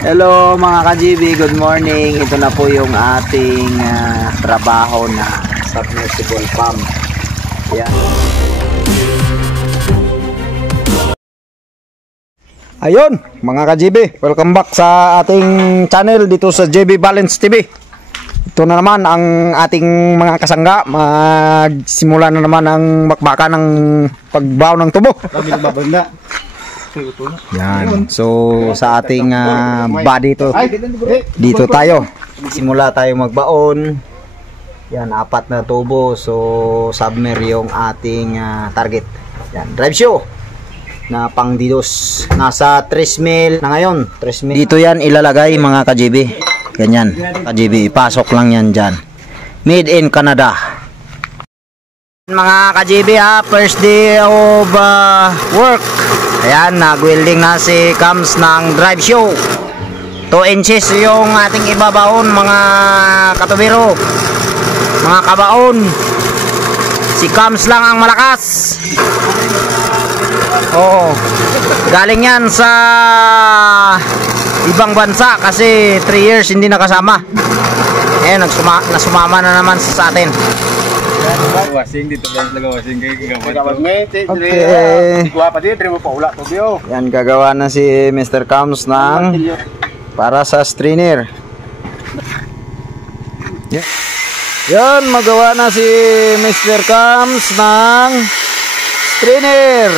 Hello mga ka-GB, good morning. Ito na po yung ating trabaho na submersible pump. Ayan. Ayun mga ka-GB, welcome back sa ating channel dito sa JB Balance TV. Ito na naman ang ating mga kasangga. Magsimula na naman ang bakbakan ng pagbaw ng tubo. Yan. So sa ating body to, dito tayo. Simula tayo magbaon. Yan, 4 na tubo. So submer yung ating target. Yan, drive show na pang didos. Nasa 3 mil na ngayon. 3 mil. Dito yan ilalagay mga ka-GB. Ganyan, ka-GB. Ipasok lang yan dyan. Made in Canada. Mga ka-GB first day of work. Ayan, nag-welding na si Kams ng drive show. 2 inches yung ating ibabaon mga katubiro, mga kabaon. Si Kams lang ang malakas. Oo, galing yan sa ibang bansa kasi 3 years hindi nakasama. Ayan, nasumama na naman sa atin. Wasing dito lang talaga wasing kay gawat. Okay. Yan, gagawa na si Mr. Kams ng para sa strainer. Yan, magawa na si Mr. Kams ng strainer.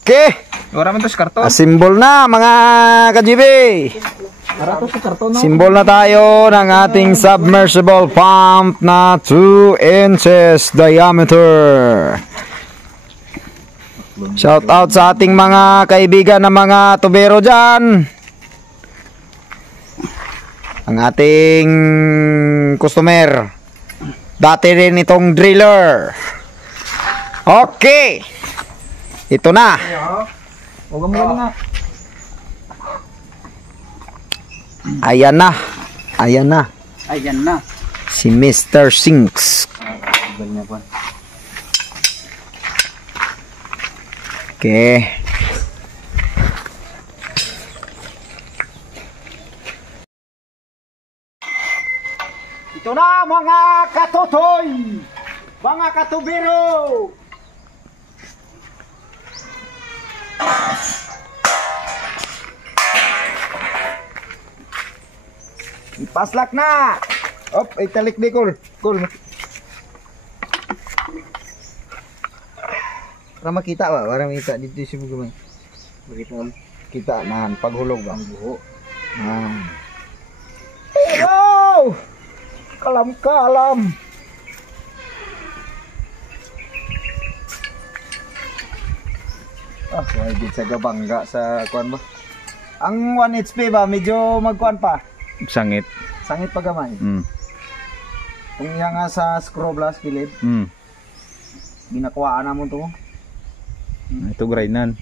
Okay. Ora man to sa karton. Simbol na mga ka-GB. Simbol na tayo ng ating submersible pump na 2 inches diameter. Shout out sa ating mga kaibigan na mga tubero dyan. Ang ating customer. Dati rin itong driller. Okay. Ito na. Ayan na. Ayan na. Ayan na. Si Mr. Sinks. Okay. Ito na mga katotoy. Mga katubiro. Paslak na. Op, italik di cool. Cool. Para makita ba? Para makita dito si Bugumay. Makita kita nahan paghulog ba ang buho. Wow! Kalam-kalam. Why did sa gabangga sa kuan ba? Ang 1 HP ba medyo magkuan pa. Sangit. Sangit pa gamay. Kung iya nga sa screw blast bilid. Ginakuhaan na mo to. Ito grainan.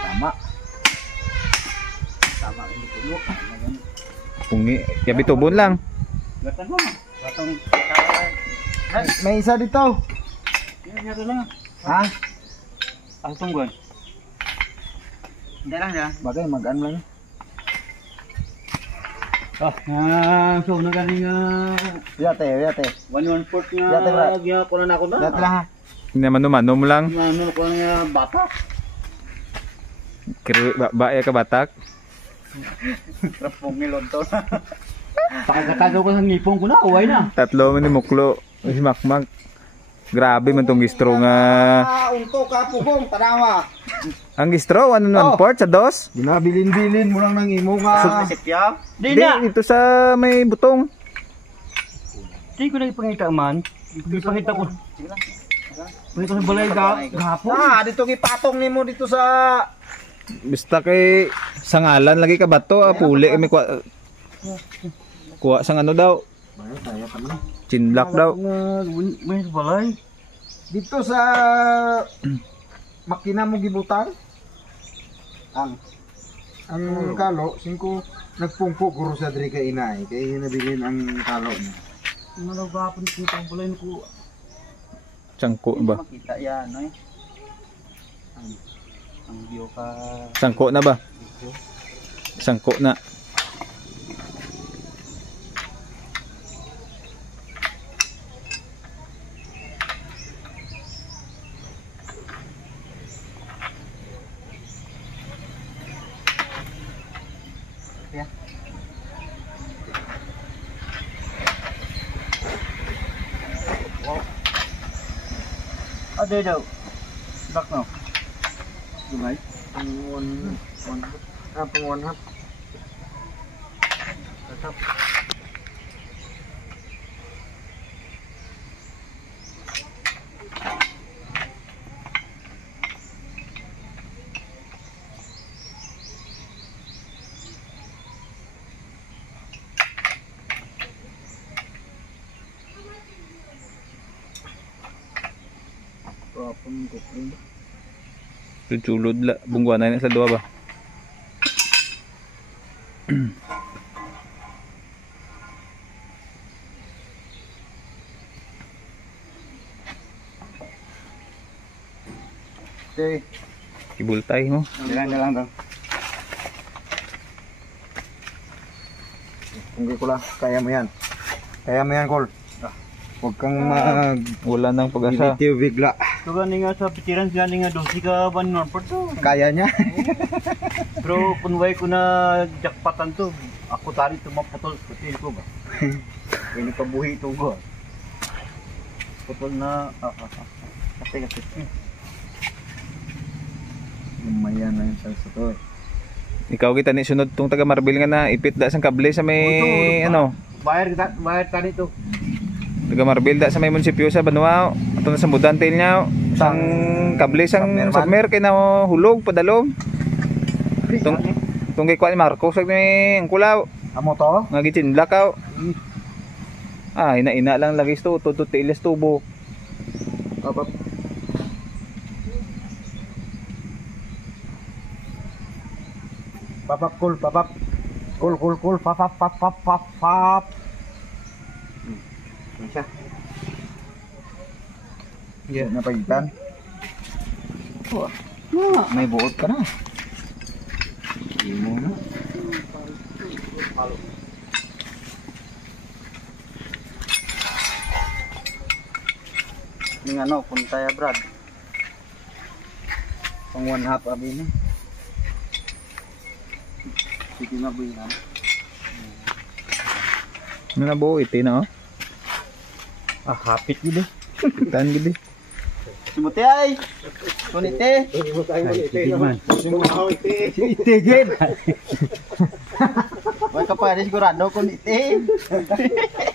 Tama. Tama hindi puno. Pungi, kabi tubon lang. May isa dito. Ha? Ang tunggon. Hindi lang ya. Bagay mag-ano lang. So na ganing Yate. 1/4 Yate, bro. nga gyapon na ako na. Yate lang ha. Hindi naman manom lang. Ano ko nga bata? Bae ka batak. Rapong ngilon to. Pakagatago ko sa ngipong ko na, uway na. 3 man ni muklo. Si Makmak. Grabe man tong gistro nga. Unto ka pugong tanawa. Ang gistro, ano naman, port sa dos? Ginabilin-bilin mo lang ng imo nga. Di, dito sa may butong. Di ko na ipangita man. Ipangita ko. Pangita sa balay gahapon. Dito gipatong nimo dito sa Basta kay sangalan lagi ka bato, puli kami kuha sang ano daw. Chinlock daw. May balay. dito sa makina mo gibutang. Ang kalo, singko nagpungpo guro sa diri kay inay kay nabilin ang kalo niya. Ano gahapon kita ang balay ko. Sangko ba? Makita yan, no? Ang view ka. Sangko na ba? Sangko na. Ada daw. Bak no. Gumay. Pang one half. Tetap. Sulod la, bungguan na sa duwa ba? Okay. Ibultay mo. Dalang daw. Kung ko lang, kaya mo yan. Kaya mo yan, Col. Huwag kang Wala nang pag-asa. mag-initiw bigla. So gani nga sa pitiran gani nga dosi ka ban non to. Kaya niya. Pero kunway ko na jackpotan to. Ako tari tumaputol putil ko ba. Kaya nagpabuhi ito ko. Putol na kasi. Lumayan na yung salsa to. Ikaw kita ni sunod tong taga Marbil nga na ipit da sang kable sa may ano. Bayar tani to. Taga Marbil da sa may munisipyo sa Banua. Ato na sa Mudantil niya. Sang kable sang submer kay na hulog padalom. Tung kay kuan ni Marcos sa ni ang kulaw. Amo to? Nga gichinlak aw. Ina lang lagi sto tutot tiles tubo. Papap. Papap kul, papap. Kul, papap. Siya. Yeah, napagitan. May buot ka na. Hindi mo na. Ning ano punta ya Brad. Pang one half abi na. Sige na buhay na. Ano na buo iti na oh. Hapit gid eh. Tan gid. Simuti ay. Kunite. Ite gid. Wala ka pa rin sigurado kunite.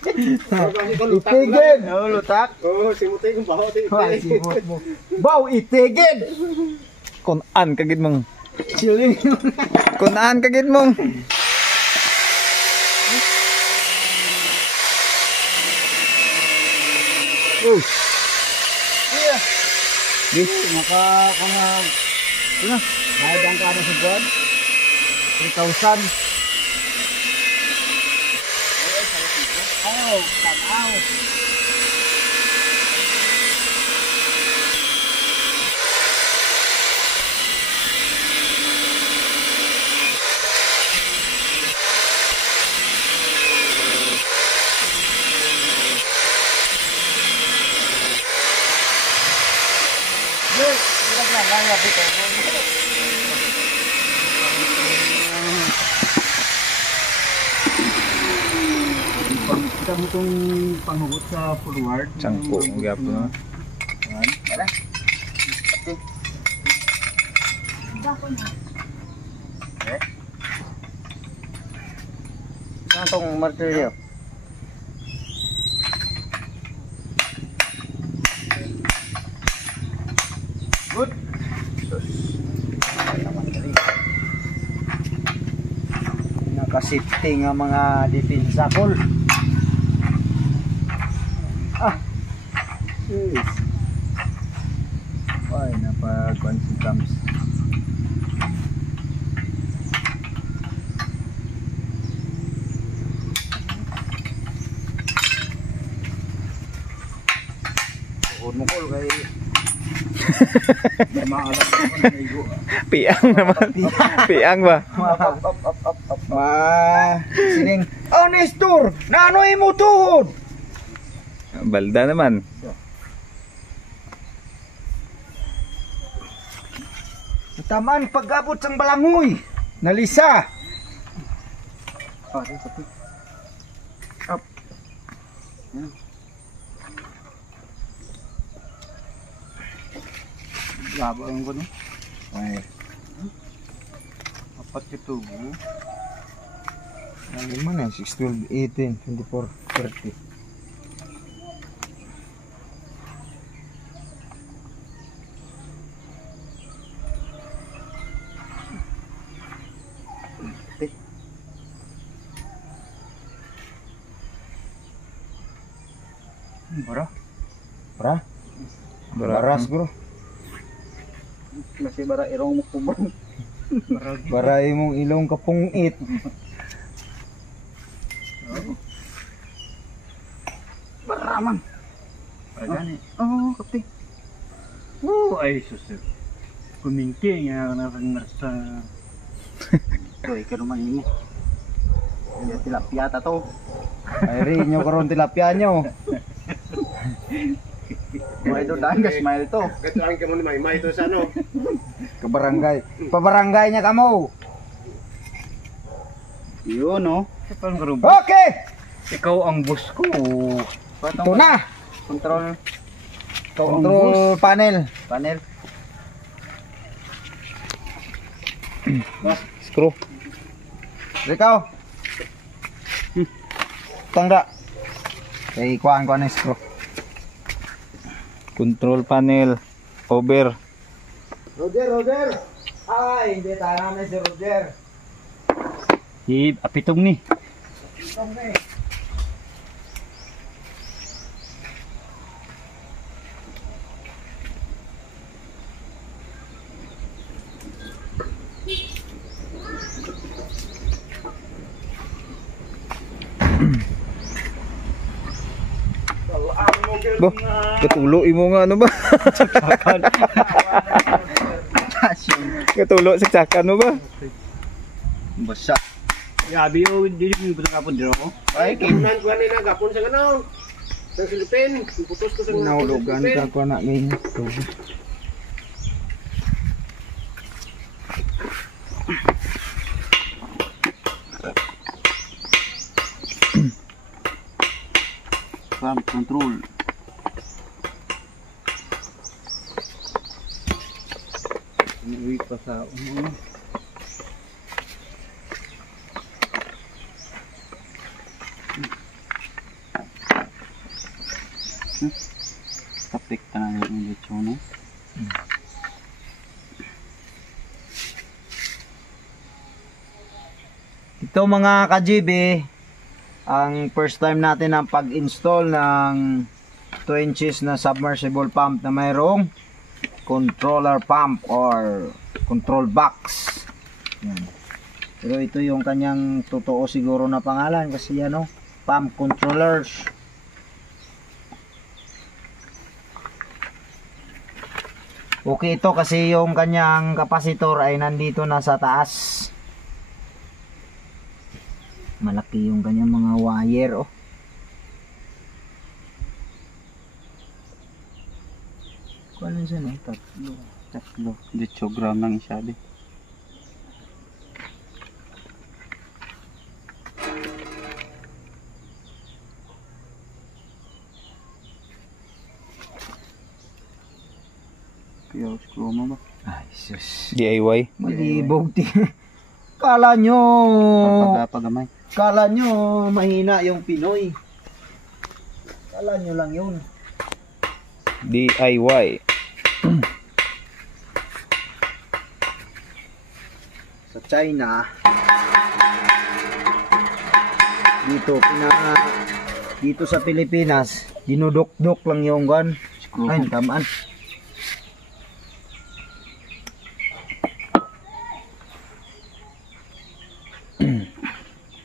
Ite gid. Oh, lutak. Simuti kung baho ite. Simut mo. Baw ite gid. Kunan kagid mong. Siling. Kunan kagid mong. Di maka kuna ano? Bayad ang kana sa buwan. 3,000. Oh, tanaw. Kita mo itong panghugot sa forward. Sangko ang gyapon. Tara. Ano tong martilyo? Good. Nakasifty nga mga depensa kol. Ah. Jeez. Ay, napagkuhan si Kams. Tuhod mo kol kay may mga alam ko na igo. Piang naman. Piang ba? Sining. Oh, Nestor! Nanoy mo tuhod! Balda naman. Taman pag-abot sang balangoy. Nalisa. Up. Labo ang gano. Ay. Apat ito. Ano man na? 6, 12, 18, 24, 30. Bara. Pra? Baras bro. Masih bara irong mo kubang. Baray mong ilong kapungit. Baraman. Gani. Oh, kapti. Oh, ay susu. Kuminti nga narang nasa. Toy karuman nimo. Ya tilapia ta to. Ay rin nyo karon tilapia nyo. May do daan gas smile to. Gatuan ka mo ni May to sa ano? Kabarangay. Pabarangay niya kamo. Yun no. Parang karon. Okay! Ikaw ang boss ko. Ito na! Control Control panel. panel. Screw. Ikaw. Tangga. Kay kuhaan ko na screw. Control panel. Over. Roger. Ay, hindi tayo na si Roger. Apitong ni. Bo, katulo imo nga ano ba? Katulo sa tsakan mo ba? Basa. Grabe yo, dili mo buta kapon diro ko. Ay, kinan ko ni na gapon sa ano? Sa Silipin, putos ko sa Naulugan ka ko na ngayon. Pump control. Uwi pa sa umo. Tapik tayo ng lechon, no? Ito mga ka-GB, ang first time natin ang pag-install ng 2 inches na submersible pump na mayroong controller pump or control box. Yan. Pero ito yung kanyang totoo siguro na pangalan kasi yan, pump controllers. Okay ito kasi yung kanyang kapasitor ay nandito na sa taas. Malaki yung kanyang mga wire, oh. Kung ano siya, no? Tatlo. 8 gram lang isa din. Kaya screw mo ba? Ay, sus. DIY. Malibog ti. Kala nyo, Pagamay. kala nyo mahina yung Pinoy. Kala nyo lang yun. DIY. Sa China, dito sa Pilipinas, dinudok-dok lang yung gan. Ay, tamaan.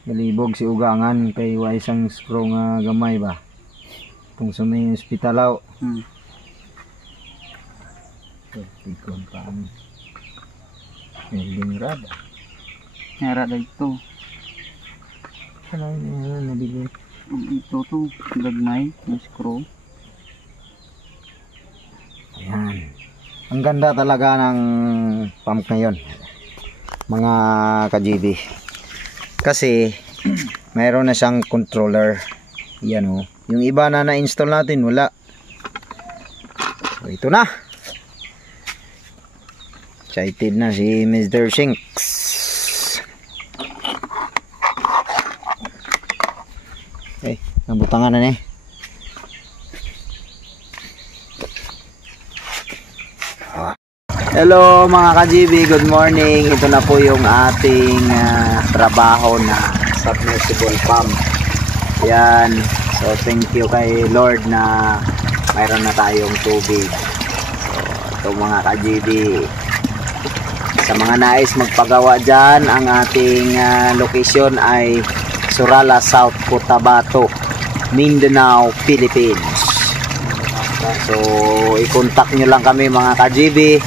Galibog si ugangan kay wa isang screw nga gamay ba. Kung sa may ospitalaw. Tikon pa ang welding rod. Nara na ito. Ano yun nabili? Ito to. Gagmay. Yung screw. Ayan. Ang ganda talaga ng pump ngayon. Mga ka-GB. Kasi mayroon na siyang controller. Yan o. Yung iba na na-install natin wala. So, ito na. Excited na si Mr. Shinks. Eh, nabutangan na eh. Hello mga ka-GB, good morning. Ito na po yung ating trabaho na submersible pump. Yan. So thank you kay Lord na mayroon na tayong tubig. So ito mga ka-GB, sa mga nais magpagawa dyan, ang ating location ay Surala, South Cotabato, Mindanao, Philippines. So i-contact nyo lang kami mga ka-GB.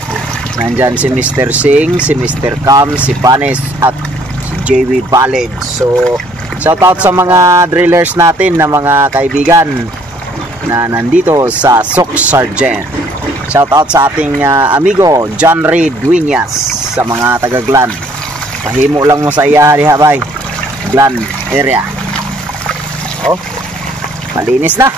Nandyan si Mr. Singh, si Mr. Cam, si Panes at si JV Valid. So shoutout sa mga drillers natin na mga kaibigan na nandito sa Sok Sargent. Shoutout sa ating amigo John Ray Dueñas sa mga taga Glan. Pahimo lang mo sa iya diha bay. Glan area. Oh, malinis na.